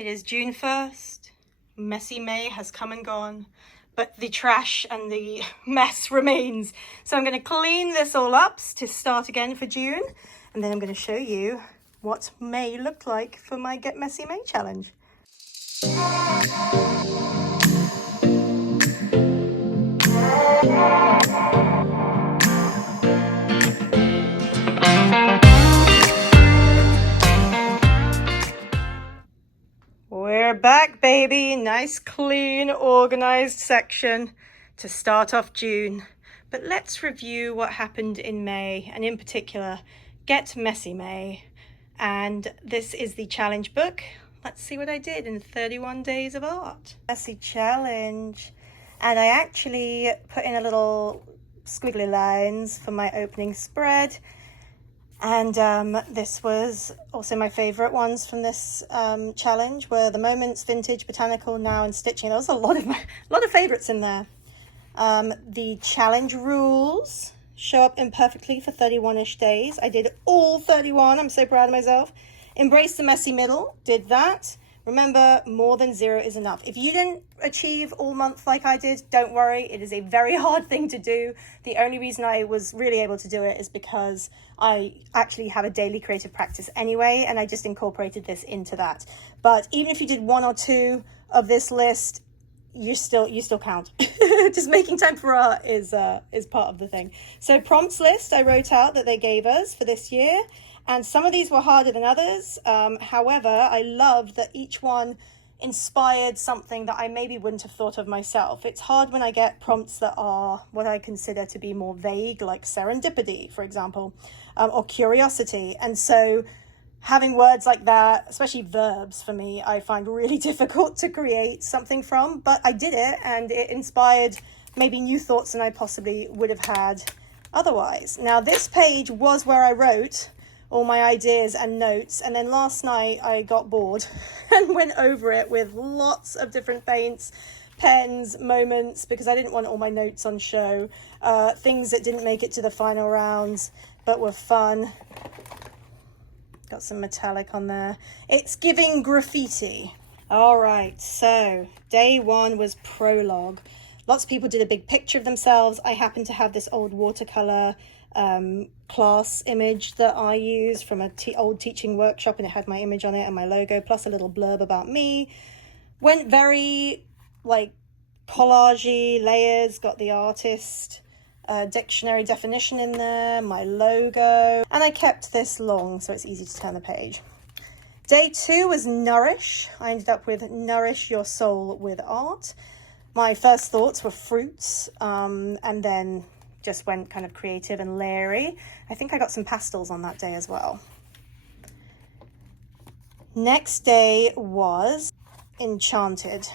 It is June 1st. Messy May has come and gone, but the trash and the mess remains. So I'm going to clean this all up to start again for June, and then I'm going to show you what May looked like for my Get Messy May challenge. We're back, baby. Nice, clean, organized section to start off June. But let's review what happened in May, and in particular, Get Messy May. And this is the challenge book. Let's see what I did in 31 days of art. Messy challenge. And I actually put in a little squiggly lines for my opening spread. And this was also my favorite ones from this challenge were the Moments, Vintage, Botanical, Now, and Stitching. There was a lot of favorites in there. The challenge rules show up imperfectly for 31-ish days. I did all 31. I'm so proud of myself. Embrace the messy middle. Did that. Remember, more than 0 is enough. If you didn't achieve all month like I did, don't worry. It is a very hard thing to do. The only reason I was really able to do it is because I actually have a daily creative practice anyway, and I just incorporated this into that. But even if you did 1 or 2 of this list, you still count. Just making time for art is part of the thing. So prompts list I wrote out that they gave us for this year. And some of these were harder than others. However, I loved that each one inspired something that I maybe wouldn't have thought of myself. It's hard when I get prompts that are what I consider to be more vague, like serendipity, for example, or curiosity. And so having words like that, especially verbs for me, I find really difficult to create something from. But I did it, and it inspired maybe new thoughts than I possibly would have had otherwise. Now, this page was where I wrote all my ideas and notes, and then last night I got bored and went over it with lots of different paints, pens, moments, because I didn't want all my notes on show, things that didn't make it to the final rounds but were fun. Got some metallic on there. It's giving graffiti. All right, so day 1 was prologue. Lots of people did a big picture of themselves. I happen to have this old watercolor class image that I used from a old teaching workshop, and it had my image on it and my logo plus a little blurb about me. Went very like collagey, layers, got the artist dictionary definition in there, my logo, and I kept this long so it's easy to turn the page. Day 2 was nourish. I ended up with nourish your soul with art. My first thoughts were fruits, and then just went kind of creative and layering. I think I got some pastels on that day as well. Next day was Enchanted.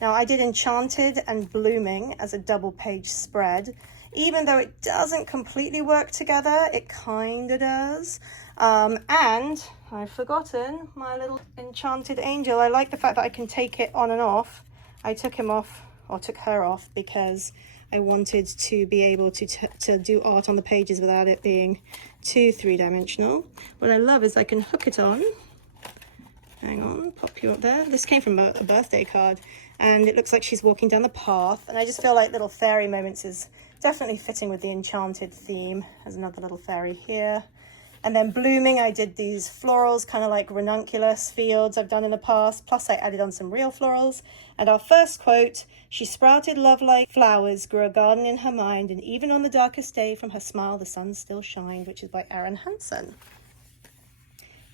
Now I did Enchanted and Blooming as a double page spread. Even though it doesn't completely work together, it kind of does. And I've forgotten my little enchanted angel. I like the fact that I can take it on and off. I took him off, or took her off, because I wanted to be able to do art on the pages without it being too 3-dimensional. What I love is I can hook it on. Hang on, pop you up there. This came from a birthday card, and it looks like she's walking down the path. And I just feel like little fairy moments is definitely fitting with the enchanted theme. There's another little fairy here. And then Blooming, I did these florals, kind of like ranunculus fields I've done in the past, plus I added on some real florals. And our first quote, she sprouted love like flowers, grew a garden in her mind, and even on the darkest day from her smile the sun still shined, which is by Aaron Hansen.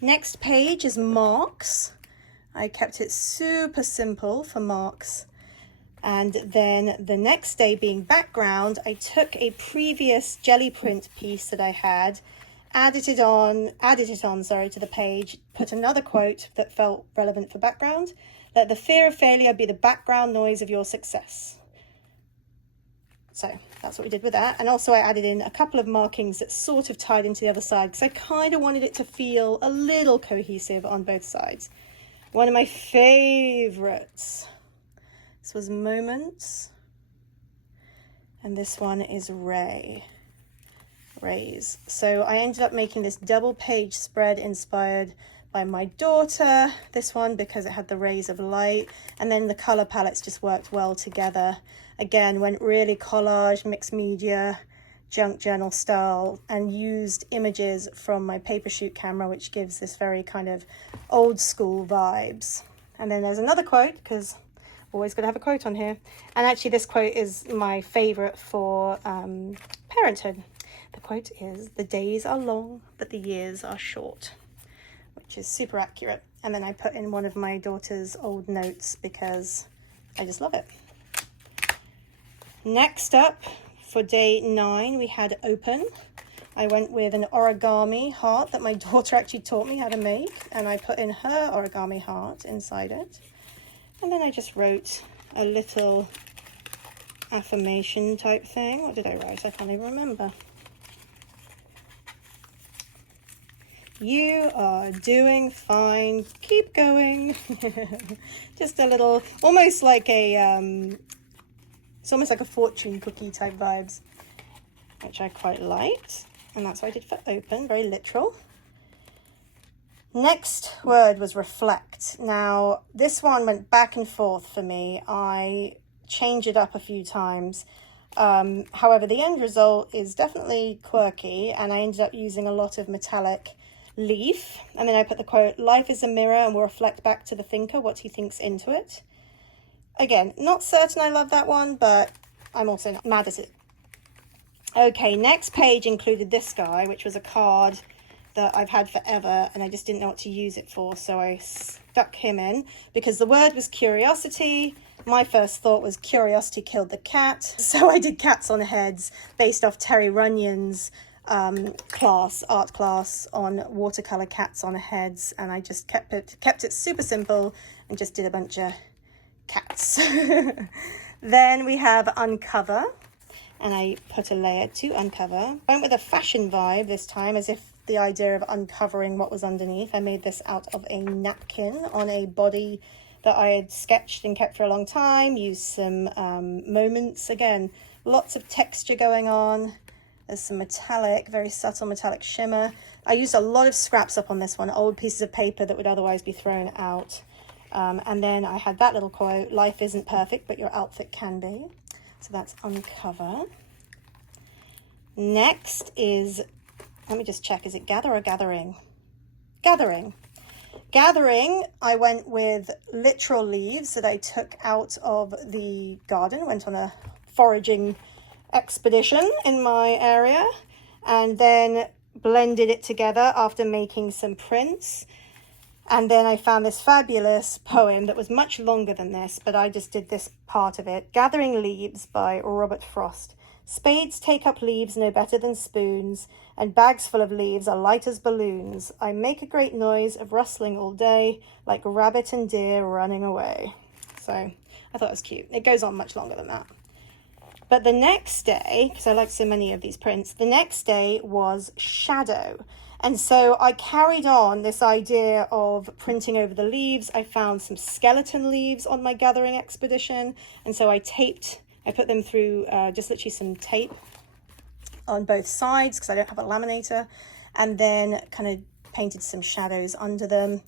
Next page is marks. I kept it super simple for marks. And then the next day being background, I took a previous jelly print piece that I had, added it on to the page, put another quote that felt relevant for background. Let the fear of failure be the background noise of your success. So that's what we did with that. And also I added in a couple of markings that sort of tied into the other side, because I kind of wanted it to feel a little cohesive on both sides. One of my favorites. This was Moments. And this one is Rays. So I ended up making this double page spread inspired by my daughter, this one because it had the rays of light, and then the color palettes just worked well together. Again, went really collage, mixed media, junk journal style, and used images from my paper shoot camera, which gives this very kind of old school vibes. And then there's another quote, because always got to have a quote on here. And actually this quote is my favorite for parenthood. The quote is, "The days are long, but the years are short," which is super accurate. And then I put in one of my daughter's old notes because I just love it. Next up, for day 9, we had open. I went with an origami heart that my daughter actually taught me how to make, and I put in her origami heart inside it. And then I just wrote a little affirmation type thing. What did I write? I can't even remember. "You are doing fine. Keep going." Just a little, almost like a, it's almost like a fortune cookie type vibes, which I quite liked. And that's what I did for open, very literal. Next word was reflect. Now, this one went back and forth for me. I changed it up a few times. However, the end result is definitely quirky, and I ended up using a lot of metallic leaf. And then I put the quote, "Life is a mirror and will reflect back to the thinker what he thinks into it." Again, not certain I love that one, but I'm also not mad at it. Okay, next page included this guy, which was a card that I've had forever, and I just didn't know what to use it for, so I stuck him in because the word was curiosity. My first thought was curiosity killed the cat, so I did cats on heads based off Terry Runyon's art class on watercolor cats on heads, and I just kept it super simple and just did a bunch of cats. Then we have uncover, and I put a layer to uncover. I went with a fashion vibe this time, as if the idea of uncovering what was underneath. I made this out of a napkin on a body that I had sketched and kept for a long time. Used some moments, again, lots of texture going on. There's some metallic, very subtle metallic shimmer. I used a lot of scraps up on this one, old pieces of paper that would otherwise be thrown out. And then I had that little quote, "Life isn't perfect, but your outfit can be." So that's uncover. Next is, let me just check, is it gather or gathering? Gathering. Gathering, I went with literal leaves that I took out of the garden, went on a foraging expedition in my area, and then blended it together after making some prints. And then I found this fabulous poem that was much longer than this, but I just did this part of it. "Gathering Leaves" by Robert Frost. "Spades take up leaves no better than spoons, and bags full of leaves are light as balloons. I make a great noise of rustling all day, like rabbit and deer running away." So I thought it was cute. It goes on much longer than that. But the next day, because I like so many of these prints, the next day was shadow. And so I carried on this idea of printing over the leaves. I found some skeleton leaves on my gathering expedition. And so I put them through just literally some tape on both sides because I don't have a laminator. And then kind of painted some shadows under them.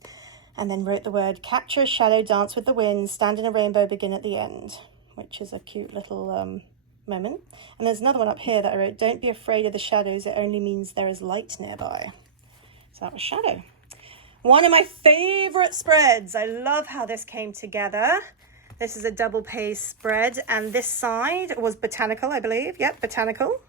And then wrote the word, "Capture a shadow, dance with the wind, stand in a rainbow, begin at the end," which is a cute little moment. And there's another one up here that I wrote, "Don't be afraid of the shadows, it only means there is light nearby." So that was shadow. One of my favorite spreads. I love how this came together. This is a double page spread, and this side was botanical, I believe. Yep, botanical.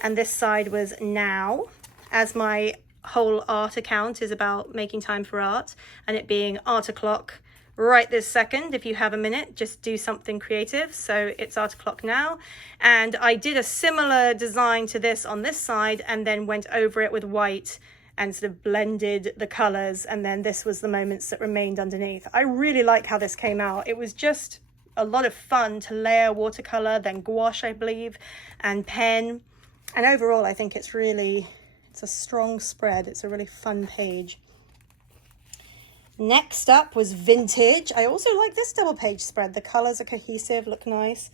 And this side was now, as my whole art account is about making time for art and it being art o'clock right this second. If you have a minute, just do something creative. So it's art o'clock now. And I did a similar design to this on this side and then went over it with white and sort of blended the colors. And then this was the moments that remained underneath. I really like how this came out. It was just a lot of fun to layer watercolor, then gouache, I believe, and pen. And overall, I think it's a strong spread. It's a really fun page. Next up was vintage. I also like this double page spread. The colors are cohesive, look nice.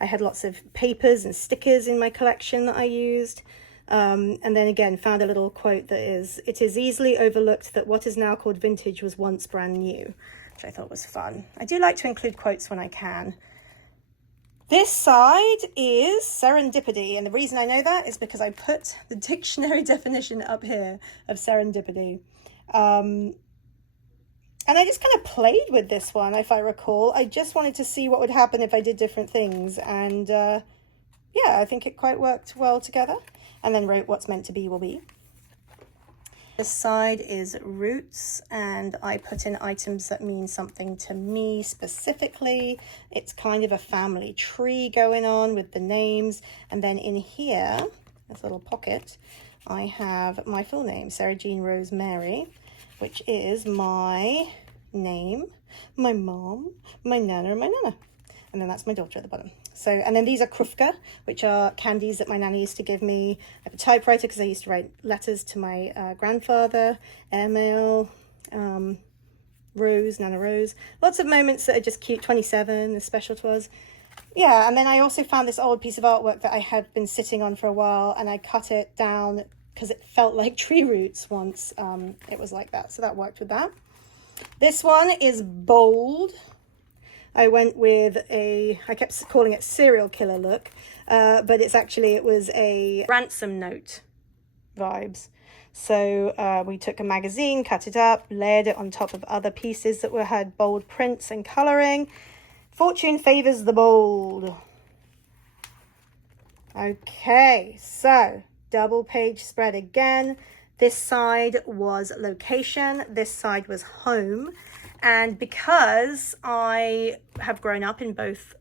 I had lots of papers and stickers in my collection that I used. And then again, found a little quote that is, "It is easily overlooked that what is now called vintage was once brand new," which I thought was fun. I do like to include quotes when I can. This side is serendipity, and the reason I know that is because I put the dictionary definition up here of serendipity. And I just kind of played with this one, if I recall. I just wanted to see what would happen if I did different things, and yeah, I think it quite worked well together. And then wrote "what's meant to be will be." This side is roots, and I put in items that mean something to me specifically. It's kind of a family tree going on with the names. And then in here, this little pocket, I have my full name, Sarah Jean Rose Mary, which is my name, my mom, my nana, and my nana. And then that's my daughter at the bottom. So, and then these are krufka, which are candies that my nanny used to give me. I have a typewriter because I used to write letters to my grandfather, airmail, Rose, Nana Rose. Lots of moments that are just cute. 27 is special to us. Yeah, and then I also found this old piece of artwork that I had been sitting on for a while, and I cut it down because it felt like tree roots once. It was like that, so that worked with that. This one is bold. I went with I kept calling it serial killer look, but it was a ransom note vibes. So we took a magazine, cut it up, layered it on top of other pieces that had bold prints and coloring. Fortune favors the bold. Okay, so double page spread again. This side was location, this side was home. And because I have grown up in both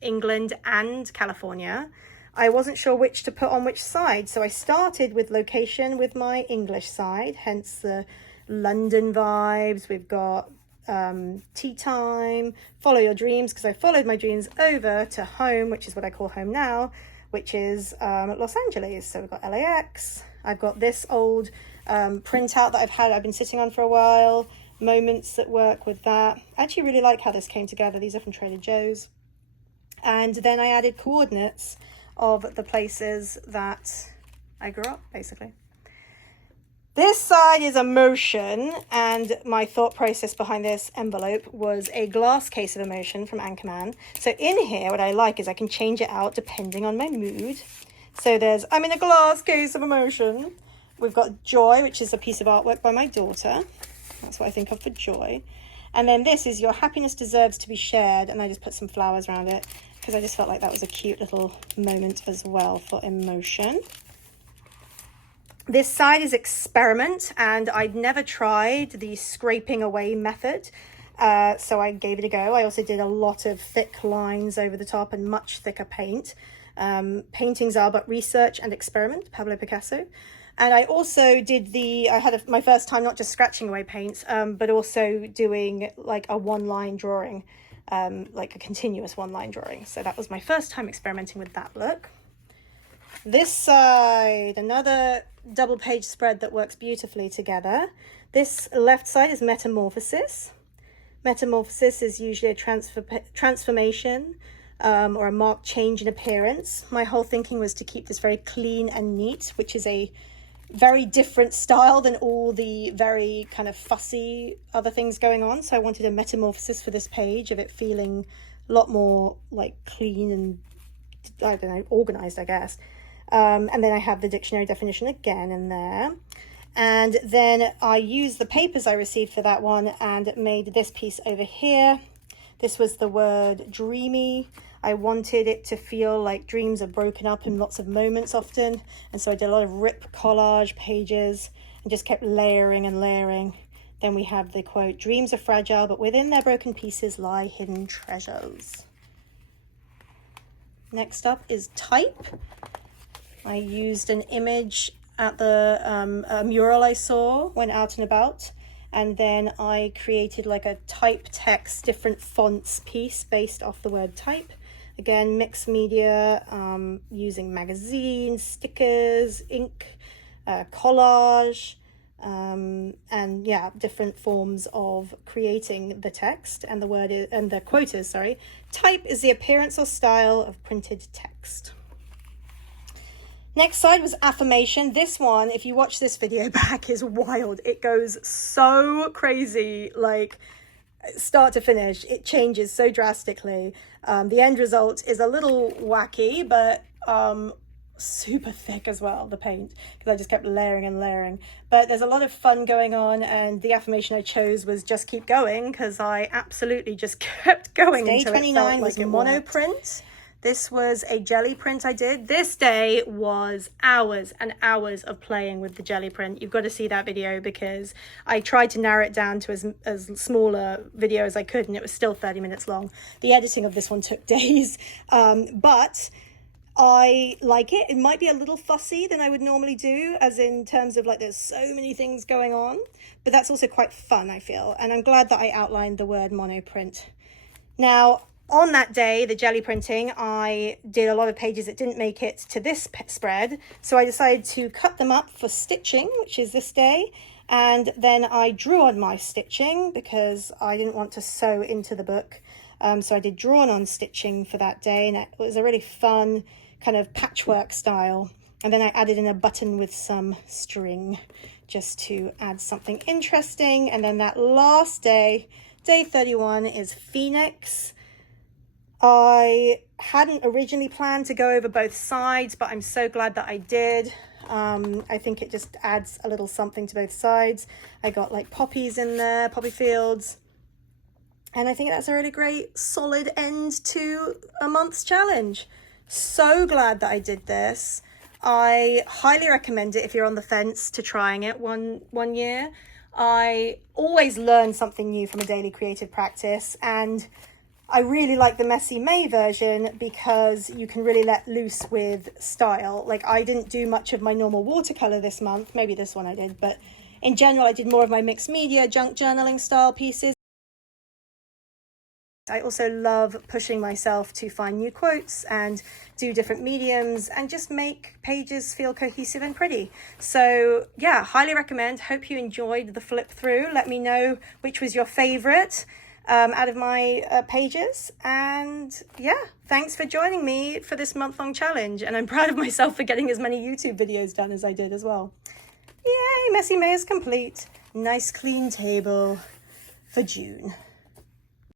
England and California, I wasn't sure which to put on which side. So I started with location with my English side, hence the London vibes. We've got tea time, follow your dreams, because I followed my dreams over to home, which is what I call home now, which is Los Angeles. So we've got LAX. I've got this old printout that I've been sitting on for a while. Moments that work with that. I actually really like how this came together. These are from Trader Joe's. And then I added coordinates of the places that I grew up, basically. This side is emotion, and my thought process behind this envelope was a glass case of emotion from Anchorman. So in here, what I like is I can change it out depending on my mood. So I'm in a glass case of emotion. We've got joy, which is a piece of artwork by my daughter. That's what I think of for joy. And then this is your happiness deserves to be shared. And I just put some flowers around it because I just felt like that was a cute little moment as well for emotion. This side is experiment, and I'd never tried the scraping away method. So I gave it a go. I also did a lot of thick lines over the top and much thicker paint. Paintings are but research and experiment, Pablo Picasso. And I also did my first time not just scratching away paints, but also doing like a one-line drawing, like a continuous one-line drawing. So that was my first time experimenting with that look. This side, another double page spread that works beautifully together. This left side is metamorphosis. Metamorphosis is usually a transformation or a marked change in appearance. My whole thinking was to keep this very clean and neat, which is a very different style than all the very kind of fussy other things going on. So I wanted a metamorphosis for this page of it feeling a lot more like clean and, I don't know, organized, I guess. And then I have the dictionary definition again in there. And then I used the papers I received for that one and made this piece over here. This was the word dreamy. I wanted it to feel like dreams are broken up in lots of moments often. And so I did a lot of rip collage pages and just kept layering and layering. Then we have the quote, "Dreams are fragile, but within their broken pieces lie hidden treasures." Next up is type. I used an image at a mural I saw when out and about. And then I created like a type text, different fonts piece based off the word type. Again, mixed media, using magazines, stickers, ink, collage, and yeah, different forms of creating the text. And the quote is, type is the appearance or style of printed text. Next side was affirmation. This one, if you watch this video back, is wild. It goes so crazy, like start to finish. It changes so drastically. The end result is a little wacky, but super thick as well, the paint, because I just kept layering and layering. But there's a lot of fun going on, and the affirmation I chose was just keep going, because I absolutely just kept going. Day 29 was monoprint. This was a jelly print I did. This day was hours and hours of playing with the jelly print. You've got to see that video, because I tried to narrow it down to as small a video as I could, and it was still 30 minutes long. The editing of this one took days, but I like it. It might be a little fussy than I would normally do, as in terms of like there's so many things going on, but that's also quite fun, I feel. And I'm glad that I outlined the word monoprint. Now, on that day, the jelly printing, I did a lot of pages that didn't make it to this spread. So I decided to cut them up for stitching, which is this day. And then I drew on my stitching because I didn't want to sew into the book. So I did drawn on stitching for that day, and it was a really fun kind of patchwork style. And then I added in a button with some string just to add something interesting. And then that last day, day 31, is Phoenix. I hadn't originally planned to go over both sides, but I'm so glad that I did. I think it just adds a little something to both sides. I got like poppies in there, poppy fields. And I think that's a really great solid end to a month's challenge. So glad that I did this. I highly recommend it if you're on the fence to trying it one year. I always learn something new from a daily creative practice, and I really like the Messy May version because you can really let loose with style. Like, I didn't do much of my normal watercolor this month. Maybe this one I did, but in general, I did more of my mixed media, junk journaling style pieces. I also love pushing myself to find new quotes and do different mediums and just make pages feel cohesive and pretty. So yeah, highly recommend. Hope you enjoyed the flip through. Let me know which was your favorite out of my pages. And yeah, thanks for joining me for this month-long challenge. And I'm proud of myself for getting as many YouTube videos done as I did as well. Yay, Messy May is complete. Nice clean table for June.